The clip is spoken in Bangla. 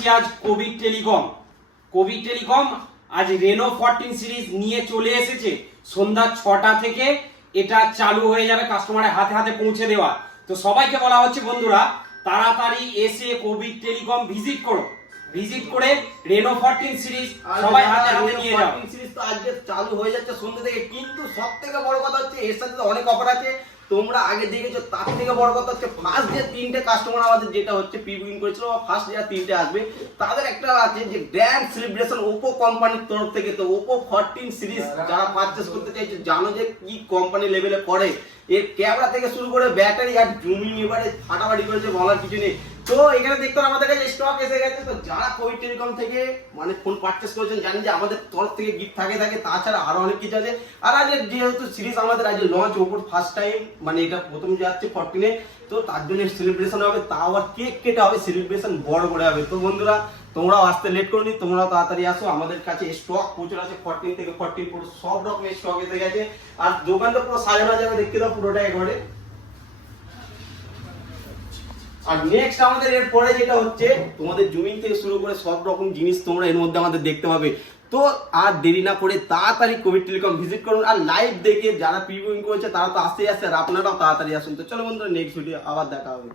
রয়েছি আজ কোভিড টেলিকম। কোভিড টেলিকম আজ রেনো 14 সিরিজ নিয়ে চলে এসেছে। সন্ধ্যা 6টা থেকে এটা চালু হয়ে যাবে, কাস্টমারের হাতে হাতে পৌঁছে দেওয়া। তো সবাইকে বলা হচ্ছে বন্ধুরা, তাড়াতাড়ি এসে কোভিড টেলিকম ভিজিট করো, ভিজিট করে রেনো 14 সিরিজ সবাই হাতে হাতে নিয়ে যাও। 14 সিরিজ তো আজকে চালু হয়ে যাচ্ছে সন্ধ্যা থেকে, কিন্তু সবথেকে বড় কথা হচ্ছে এর সাথে তো অনেক অফার আছে। তোমরা আগে দেখেছো, তার থেকে বড় কথা হচ্ছে ফার্স্ট যে 3টে কাস্টমার আমাদের যেটা হচ্ছে প্রি বুকিং করেছিল, ফার্স্ট যে 3টে আসবে তাদের একটা আছে যে গ্র্যান্ড সেলিব্রেশন ওপো কোম্পানির তরফ থেকে। তো ওপো 14 সিরিজ যারা পারচেজ করতে চাইছে, জানো যে কি কোম্পানি লেভেলে করে, এর ক্যামেরা থেকে শুরু করে ব্যাটারি আর জুমিং এবারে ফাটাফাটি করেছে, বলার কিছু নেই। তো এখানে দেখতে আমাদের কাছে স্টক এসে গেছে। তো যারা কোভিড টেলিকম থেকে মানে ফোন পারচেজ করেছেন জানেন যে আমাদের তরফ থেকে গিফট থাকে তাছাড়া আরো অনেক কিছু আছে। আর আজ যেহেতু সিরিজ আমাদের আজ লঞ্চ ওপর ফার্স্ট টাইম, মানে এটা প্রথম যাচ্ছে 14-এ, তো তার জন্য সেলিব্রেশন হবে, তাও আর কেক কেটে হবে, সেলিব্রেশন বড় করে হবে। তো বন্ধুরা তোমরাও আসতে লেট করোনি, তোমরাও তাড়াতাড়ি আসো, আমাদের কাছে স্টক প্রচুর আছে। 14 থেকে 14 পুরো সব রকমের স্টক এসে গেছে। আর দোকানটা পুরো সাজানো যাবে, দেখতে দাও পুরোটা একবারে। আর নেক্সট আমাদের এর পরে যেটা হচ্ছে তোমাদের জুমিং থেকে শুরু করে সব রকম জিনিস তোমরা এর মধ্যে আমাদের দেখতে পাবে। তো আর দেরি না করে তাড়াতাড়ি কোভিড টেলিকম ভিজিট করুন, আর লাইভ দেখে যারা প্রি বুকিং করেছে তারা তো আসতেই আসছে, আর আপনারাও তাড়াতাড়ি আসুন। তো চলো বন্ধুরা, নেক্সট ভিডিও আবার দেখা হবে।